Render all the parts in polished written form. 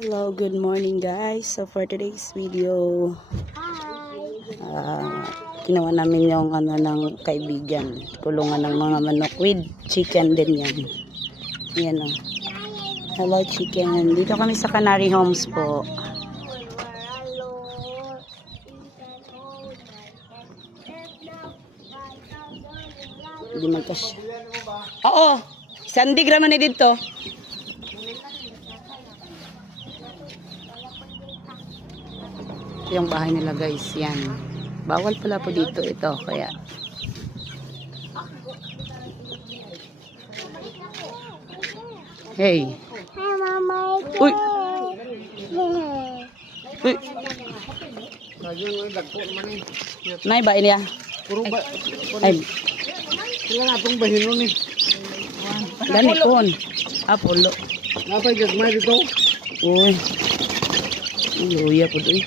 Hello, good morning guys. So for today's video, ginawa namin yung ng kaibigan, kulungan ng mga manok with chicken din yan. Yan o. Hello chicken. Dito kami sa Canary Homes po. Hindi magkasya. Oo. Sandig raman na dito. Yung bahay nila guys, yan. Bawal pala po dito ito, kaya. Hey. Hi, Mama. Uy. Uy. Nay ba ini ya? Puro ba? Ay, Sila na itong bahino ni. gani pon. Apolo. Napay gagmay dito. Uy. Luya po doy.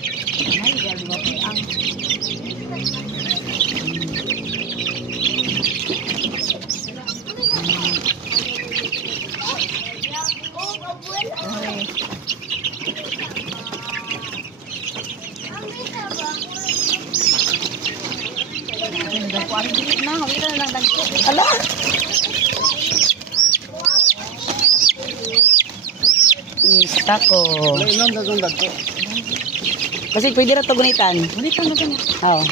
Ala. Isa ko. Inom na itong dagko. Kasi pwede na ito gunitan. Gunitan na ganyan. Oo.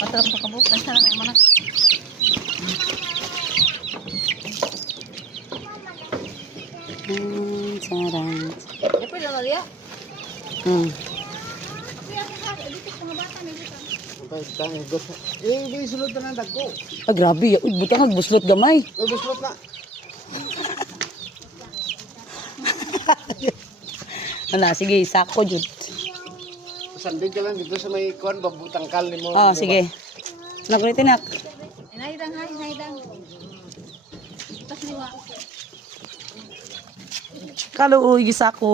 Patrap pa kabukan. Sana na manak. Sarang. Dapat na Maria. Tangi got. May sulod na ng dagko. Ah, grabe. Uy, butang nagbuslot gamay. May buslot na. Ano, sige, sako jud. Sandig ka lang dito sa may kuwan, babutang kal ni mo. Oh, sige. Nagulitin nak. Inaidang, inaidang. Tas niwa. Kaluoy sako.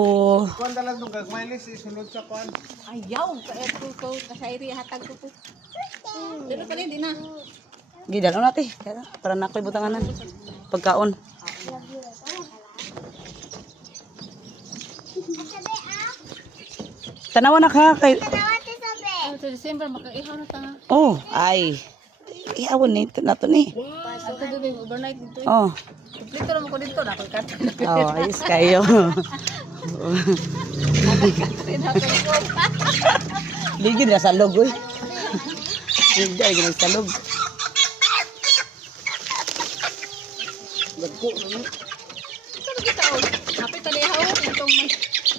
Kuwan talang itong gagmay lis, isunod sa kuwan. Ayaw. Kaeto ko. Kasairi. Hatag ko po. Dito pala hindi na. Gidalo natin. Para na ako'y butanganan. Pagkaon. Tanawa na ka. Kay... Sa December, makaihaw na tanga. Oh, ay. Ihawan nito na to ni. Ato doon overnight dito. Oh. Kumplito naman ko dito. Nakulkat. Oh, ayos kayo. Ligid na sa log, uy. Ligid na sa log. Dagko na ni.